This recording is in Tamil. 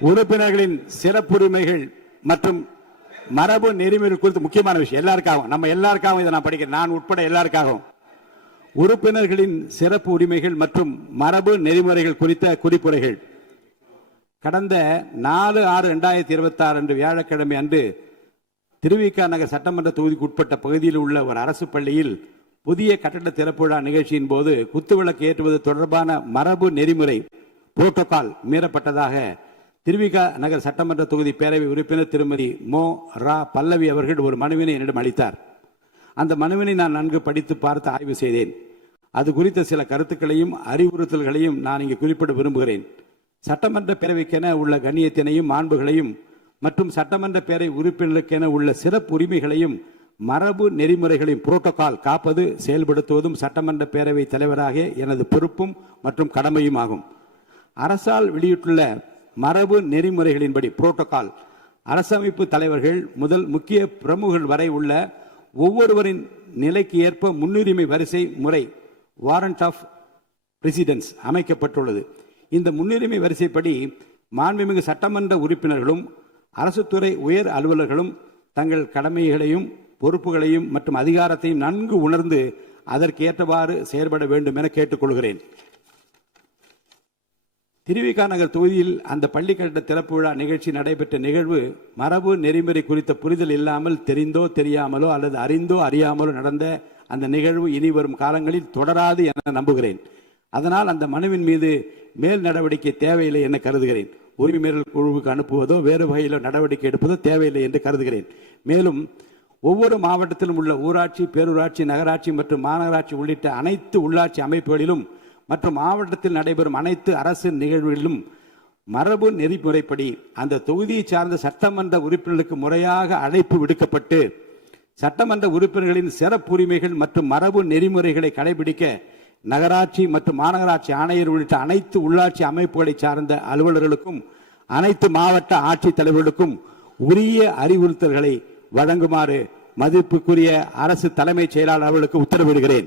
உறுப்பினர்களின் சிறப்புரிமைகள் மற்றும் மரபு நெறிமுறைகள் குறித்து முக்கியமான விஷயம் எல்லாருக்காகவும் நம்ம எல்லாருக்காகவும் இதை நான் படிக்கிறேன், நான் உட்பட எல்லாருக்காகவும். உறுப்பினர்களின் சிறப்பு உரிமைகள் மற்றும் மரபு நெறிமுறைகள் குறித்த குறிப்புரைகள். கடந்த 4/6/2026 அன்று வியாழக்கிழமை அன்று திருவிக நகர் சட்டமன்ற தொகுதிக்கு உட்பட்ட பகுதியில் உள்ள ஒரு அரசு பள்ளியில் புதிய கட்டட திறப்பு விழா நிகழ்ச்சியின் போது குத்துவிளக்கு ஏற்றுவது தொடர்பான மரபு நெறிமுறை புரோட்டோகால் மீறப்பட்டதாக திருவிக நகர் சட்டமன்ற தொகுதி பேரவை உறுப்பினர் திருமதி மோ ரா பல்லவி அவர்கள் ஒரு மனுவினை என்னிடம் அளித்தார். அந்த மனுவினை நான் நன்கு படித்து பார்த்து ஆய்வு செய்தேன். அது குறித்த சில கருத்துக்களையும் அறிவுறுத்தல்களையும் நான் இங்கு குறிப்பிட விரும்புகிறேன். சட்டமன்ற பேரவைக்கென உள்ள கண்ணியத்தினையும் மாண்புகளையும் மற்றும் சட்டமன்ற பேரவை உறுப்பினர்களுக்கென உள்ள சிறப்பு உரிமைகளையும் மரபு நெறிமுறைகளையும் புரோட்டோகால் காப்பது செயல்படுத்துவதும் சட்டமன்ற பேரவை தலைவராக எனது பொறுப்பும் மற்றும் கடமையும் ஆகும். அரசால் வெளியிட்டுள்ள மரபு நெறிமுறைகளின்படி புரோட்டோகால் அரசமைப்பு தலைவர்கள் முதல் முக்கிய பிரமுகர்கள் வரை உள்ள ஒவ்வொருவரின் நிலைக்கு ஏற்ப முன்னுரிமை வரிசை முறை வாரண்ட் ஆஃப் பிரசிடென்ஸ் அமைக்கப்பட்டுள்ளது. இந்த முன்னுரிமை வரிசைப்படி மாண்புமிகு சட்டமன்ற உறுப்பினர்களும் அரசு துறை உயர் அலுவலர்களும் தங்கள் கடமைகளையும் பொறுப்புகளையும் மற்றும் அதிகாரத்தையும் நன்கு உணர்ந்து அதற்கு ஏற்றவாறு செயல்பட வேண்டும் என கேட்டுக்கொள்கிறேன். திருவிக நகர் தொகுதியில் அந்த பள்ளி கட்டட திறப்பு விழா நிகழ்ச்சி நடைபெற்ற நிகழ்வு மரபு நெறிமுறை குறித்த புரிதல் இல்லாமல் தெரிந்தோ தெரியாமலோ அல்லது அறிந்தோ அறியாமலோ நடந்த அந்த நிகழ்வு இனி வரும் காலங்களில் தொடராது என நம்புகிறேன். அதனால் அந்த மனுவின் மீது மேல் நடவடிக்கை தேவையில்லை என கருதுகிறேன். உரிமை மீறல் குழுவுக்கு அனுப்புவதோ வேறு வகையில் நடவடிக்கை எடுப்பதோ தேவையில்லை என்று கருதுகிறேன். மேலும் ஒவ்வொரு மாவட்டத்திலும் உள்ள ஊராட்சி, பேரூராட்சி, நகராட்சி மற்றும் மாநகராட்சி உள்ளிட்ட அனைத்து உள்ளாட்சி அமைப்புகளிலும் மற்றும் மாவட்டத்தில் நடைபெறும் அனைத்து அரசு நிகழ்வுகளிலும் மரபு நெறிமுறைப்படி அந்த தொகுதியை சார்ந்த சட்டமன்ற உறுப்பினர்களுக்கு முறையாக அழைப்பு விடுக்கப்பட்டு சட்டமன்ற உறுப்பினர்களின் சிறப்புரிமைகள் மற்றும் மரபு நெறிமுறைகளை கடைபிடிக்க நகராட்சி மற்றும் மாநகராட்சி ஆணையர் உள்ளிட்ட அனைத்து உள்ளாட்சி அமைப்புகளை சார்ந்த அலுவலர்களுக்கும் அனைத்து மாவட்ட ஆட்சித் தலைவர்களுக்கும் உரிய அறிவுறுத்தல்களை வழங்குமாறு மதிப்புக்குரிய அரசு தலைமைச் செயலாளர் அவர்களுக்கு உத்தரவிடுகிறேன்.